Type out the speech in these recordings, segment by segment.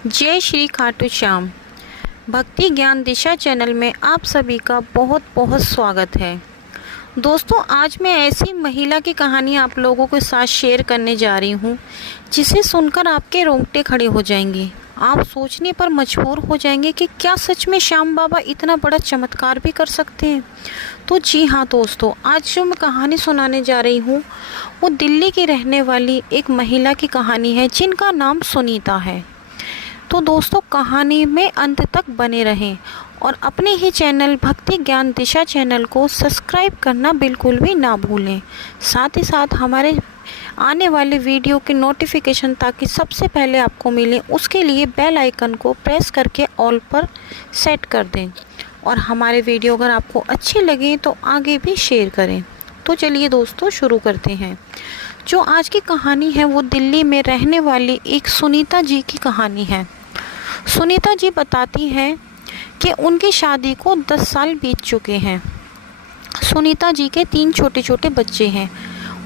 जय श्री खाटू श्याम। भक्ति ज्ञान दिशा चैनल में आप सभी का बहुत बहुत स्वागत है। दोस्तों, आज मैं ऐसी महिला की कहानी आप लोगों के साथ शेयर करने जा रही हूँ जिसे सुनकर आपके रोंगटे खड़े हो जाएंगे। आप सोचने पर मजबूर हो जाएंगे कि क्या सच में श्याम बाबा इतना बड़ा चमत्कार भी कर सकते हैं। तो जी हाँ दोस्तों, आज जो मैं कहानी सुनाने जा रही हूँ वो दिल्ली की रहने वाली एक महिला की कहानी है जिनका नाम सुनीता है। तो दोस्तों, कहानी में अंत तक बने रहें और अपने ही चैनल भक्ति ज्ञान दिशा चैनल को सब्सक्राइब करना बिल्कुल भी ना भूलें। साथ ही साथ हमारे आने वाले वीडियो की नोटिफिकेशन ताकि सबसे पहले आपको मिले, उसके लिए बेल आइकन को प्रेस करके ऑल पर सेट कर दें और हमारे वीडियो अगर आपको अच्छे लगे तो आगे भी शेयर करें। तो चलिए दोस्तों, शुरू करते हैं। जो आज की कहानी है वो दिल्ली में रहने वाली एक सुनीता जी की कहानी है। सुनीता जी बताती हैं कि उनकी शादी को 10 साल बीत चुके हैं। सुनीता जी के 3 छोटे छोटे बच्चे हैं।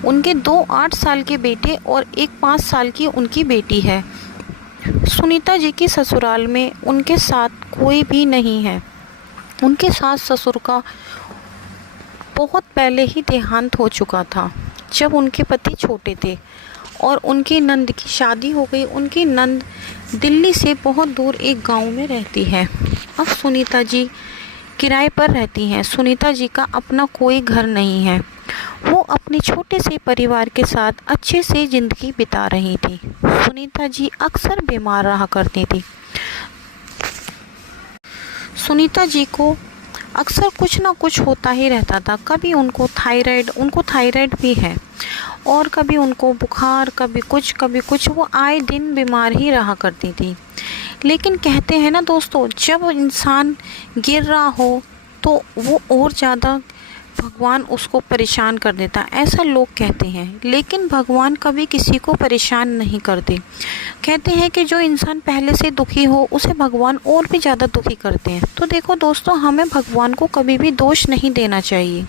उनके 2 8 साल के बेटे और एक 5 साल की उनकी बेटी है। सुनीता जी की ससुराल में उनके साथ कोई भी नहीं है। उनके सास ससुर का बहुत पहले ही देहांत हो चुका था जब उनके पति छोटे थे और उनकी नंद की शादी हो गई। उनकी नंद दिल्ली से बहुत दूर एक गांव में रहती है। अब सुनीता जी किराए पर रहती हैं। सुनीता जी का अपना कोई घर नहीं है। वो अपने छोटे से परिवार के साथ अच्छे से ज़िंदगी बिता रही थी। सुनीता जी अक्सर बीमार रहा करती थी। सुनीता जी को अक्सर कुछ ना कुछ होता ही रहता था। कभी उनको थायराइड भी है और कभी उनको बुखार, कभी कुछ वो आए दिन बीमार ही रहा करती थी। लेकिन कहते हैं ना दोस्तों, जब इंसान गिर रहा हो तो वो और ज़्यादा भगवान उसको परेशान कर देता है, ऐसा लोग कहते हैं। लेकिन भगवान कभी किसी को परेशान नहीं करते। कहते हैं कि जो इंसान पहले से दुखी हो उसे भगवान और भी ज़्यादा दुखी करते हैं। तो देखो दोस्तों, हमें भगवान को कभी भी दोष नहीं देना चाहिए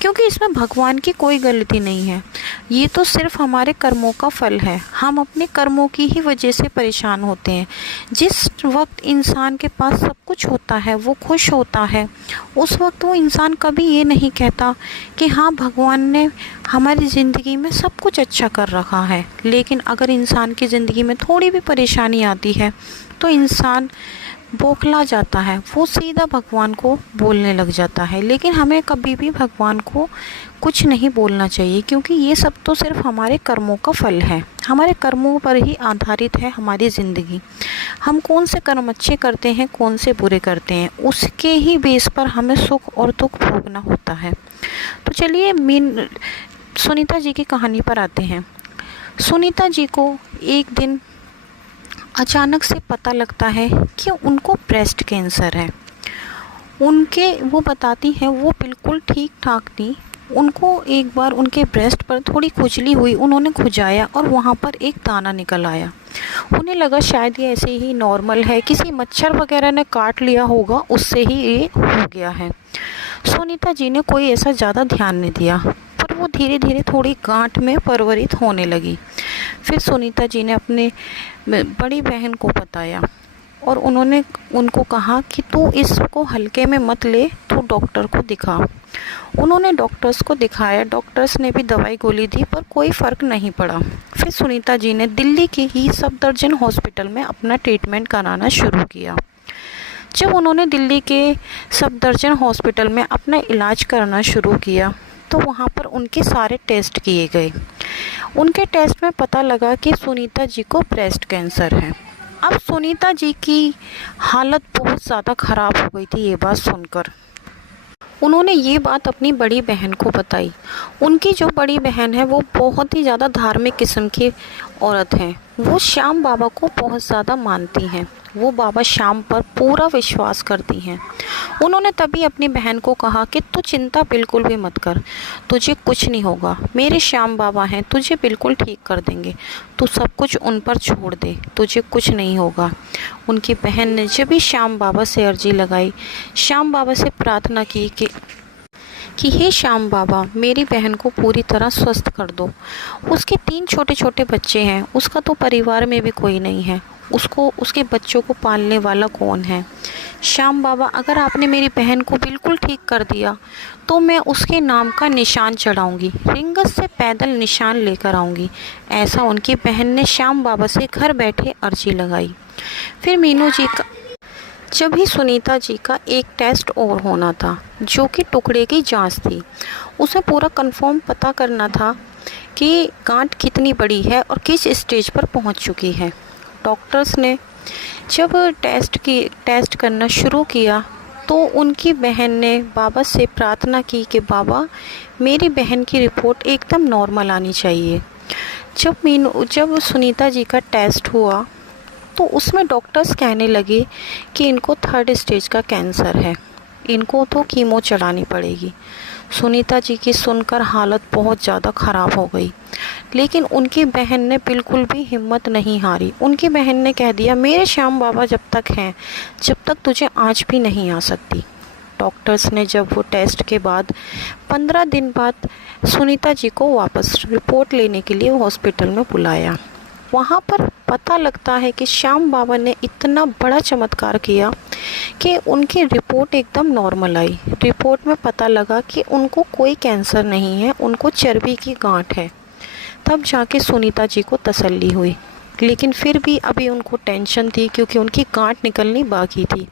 क्योंकि इसमें भगवान की कोई गलती नहीं है। ये तो सिर्फ हमारे कर्मों का फल है। हम अपने कर्मों की ही वजह से परेशान होते हैं। जिस वक्त इंसान के पास सब कुछ होता है, वो खुश होता है, उस वक्त वो इंसान कभी ये नहीं कहता कि हाँ, भगवान ने हमारी ज़िंदगी में सब कुछ अच्छा कर रखा है। लेकिन अगर इंसान की ज़िंदगी में थोड़ी भी परेशानी आती है तो इंसान बौखला जाता है, वो सीधा भगवान को बोलने लग जाता है। लेकिन हमें कभी भी भगवान को कुछ नहीं बोलना चाहिए क्योंकि ये सब तो सिर्फ हमारे कर्मों का फल है। हमारे कर्मों पर ही आधारित है हमारी ज़िंदगी। हम कौन से कर्म अच्छे करते हैं, कौन से बुरे करते हैं, उसके ही बेस पर हमें सुख और दुख भोगना होता है। तो चलिए सुनीता जी की कहानी पर आते हैं। सुनीता जी को एक दिन अचानक से पता लगता है कि उनको ब्रेस्ट कैंसर है। वो बताती हैं वो बिल्कुल ठीक ठाक थी। उनको एक बार उनके ब्रेस्ट पर थोड़ी खुजली हुई, उन्होंने खुजाया और वहाँ पर एक दाना निकल आया। उन्हें लगा शायद ये ऐसे ही नॉर्मल है, किसी मच्छर वगैरह ने काट लिया होगा, उससे ही ये हो गया है। सुनीता जी ने कोई ऐसा ज़्यादा ध्यान नहीं दिया, पर वो धीरे धीरे थोड़ी गांठ में परिवर्तित होने लगी। फिर सुनीता जी ने अपने बड़ी बहन को बताया और उन्होंने उनको कहा कि तू इसको हल्के में मत ले, तू डॉक्टर को दिखा। उन्होंने डॉक्टर्स को दिखाया। डॉक्टर्स ने भी दवाई गोली दी पर कोई फ़र्क नहीं पड़ा। फिर सुनीता जी ने दिल्ली के ही सफदरजंग हॉस्पिटल में अपना ट्रीटमेंट कराना शुरू किया। जब उन्होंने दिल्ली के सफदरजंग हॉस्पिटल में अपना इलाज करना शुरू किया तो वहाँ पर उनके सारे टेस्ट किए गए। उनके टेस्ट में पता लगा कि सुनीता जी को ब्रेस्ट कैंसर है। अब सुनीता जी की हालत बहुत ज़्यादा ख़राब हो गई थी। ये बात सुनकर उन्होंने ये बात अपनी बड़ी बहन को बताई। उनकी जो बड़ी बहन है वो बहुत ही ज़्यादा धार्मिक किस्म की औरत है। वो श्याम बाबा को बहुत ज़्यादा मानती हैं। वो बाबा श्याम पर पूरा विश्वास करती हैं। उन्होंने तभी अपनी बहन को कहा कि तू चिंता बिल्कुल भी मत कर, तुझे कुछ नहीं होगा, मेरे श्याम बाबा हैं, तुझे बिल्कुल ठीक कर देंगे, तू सब कुछ उन पर छोड़ दे, तुझे कुछ नहीं होगा। उनकी बहन ने जब भी श्याम बाबा से अर्जी लगाई, श्याम बाबा से प्रार्थना की कि हे श्याम बाबा, मेरी बहन को पूरी तरह स्वस्थ कर दो। उसके 3 छोटे छोटे बच्चे हैं, उसका तो परिवार में भी कोई नहीं है। उसको, उसके बच्चों को पालने वाला कौन है? श्याम बाबा, अगर आपने मेरी बहन को बिल्कुल ठीक कर दिया तो मैं उसके नाम का निशान चढ़ाऊंगी, रिंगत से पैदल निशान लेकर आऊंगी। ऐसा उनकी बहन ने श्याम बाबा से घर बैठे अर्जी लगाई। फिर मीनू जी का जब ही सुनीता जी का एक टेस्ट और होना था, जो कि टुकड़े की जांच थी। उसे पूरा कंफर्म पता करना था कि गांठ कितनी बड़ी है और किस स्टेज पर पहुंच चुकी है। डॉक्टर्स ने जब टेस्ट करना शुरू किया तो उनकी बहन ने बाबा से प्रार्थना की कि बाबा, मेरी बहन की रिपोर्ट एकदम नॉर्मल आनी चाहिए। जब सुनीता जी का टेस्ट हुआ तो उसमें डॉक्टर्स कहने लगे कि इनको 3rd स्टेज का कैंसर है, इनको तो कीमो चढ़ानी पड़ेगी। सुनीता जी की सुनकर हालत बहुत ज़्यादा ख़राब हो गई, लेकिन उनकी बहन ने बिल्कुल भी हिम्मत नहीं हारी। उनकी बहन ने कह दिया, मेरे श्याम बाबा जब तक हैं, जब तक तुझे आँच भी नहीं आ सकती। डॉक्टर्स ने जब वो टेस्ट के बाद 15 दिन बाद सुनीता जी को वापस रिपोर्ट लेने के लिए हॉस्पिटल में बुलाया। वहाँ पर पता लगता है कि श्याम बाबा ने इतना बड़ा चमत्कार किया कि उनकी रिपोर्ट एकदम नॉर्मल आई। रिपोर्ट में पता लगा कि उनको कोई कैंसर नहीं है, उनको चर्बी की गांठ है। तब जाके सुनीता जी को तसल्ली हुई, लेकिन फिर भी अभी उनको टेंशन थी क्योंकि उनकी गांठ निकलनी बाकी थी।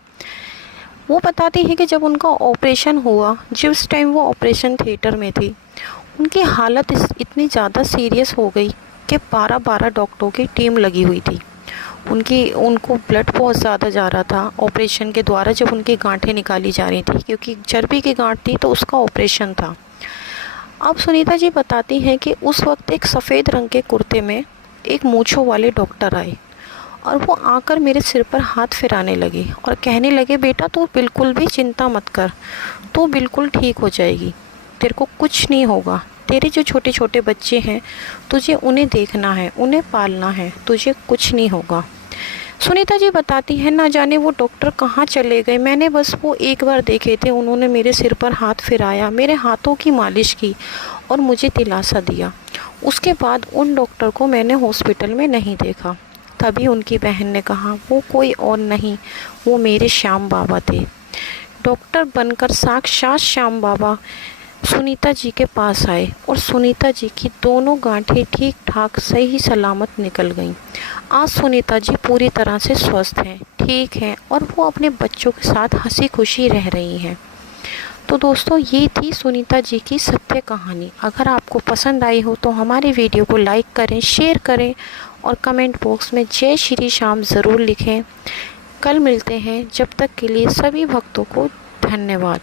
वो बताती है कि जब उनका ऑपरेशन हुआ, जिस टाइम वो ऑपरेशन थिएटर में थी, उनकी हालत इतनी ज़्यादा सीरियस हो गई कि 12-12 डॉक्टरों की टीम लगी हुई थी। उनको ब्लड बहुत ज़्यादा जा रहा था ऑपरेशन के द्वारा, जब उनकी गांठें निकाली जा रही थी, क्योंकि चर्बी की गांठ थी तो उसका ऑपरेशन था। अब सुनीता जी बताती हैं कि उस वक्त एक सफ़ेद रंग के कुर्ते में एक मूंछों वाले डॉक्टर आए और वो आकर मेरे सिर पर हाथ फिराने लगे और कहने लगे, बेटा तू बिल्कुल भी चिंता मत कर, तू बिल्कुल ठीक हो जाएगी, तेरे को कुछ नहीं होगा। तेरे जो छोटे छोटे बच्चे हैं, तुझे उन्हें देखना है, उन्हें पालना है, तुझे कुछ नहीं होगा। सुनीता जी बताती है, ना जाने वो डॉक्टर कहाँ चले गए, मैंने बस वो एक बार देखे थे, उन्होंने मेरे सिर पर हाथ फिराया, मेरे हाथों की मालिश की और मुझे दिलासा दिया। उसके बाद उन डॉक्टर को मैंने हॉस्पिटल में नहीं देखा। तभी उनकी बहन ने कहा, वो कोई और नहीं, वो मेरे श्याम बाबा थे। डॉक्टर बनकर साक्षात श्याम बाबा सुनीता जी के पास आए और सुनीता जी की दोनों गांठें ठीक ठाक सही सलामत निकल गईं। आज सुनीता जी पूरी तरह से स्वस्थ हैं, ठीक हैं और वो अपने बच्चों के साथ हंसी खुशी रह रही हैं। तो दोस्तों, ये थी सुनीता जी की सत्य कहानी। अगर आपको पसंद आई हो तो हमारे वीडियो को लाइक करें, शेयर करें और कमेंट बॉक्स में जय श्री श्याम ज़रूर लिखें। कल मिलते हैं, जब तक के लिए सभी भक्तों को धन्यवाद।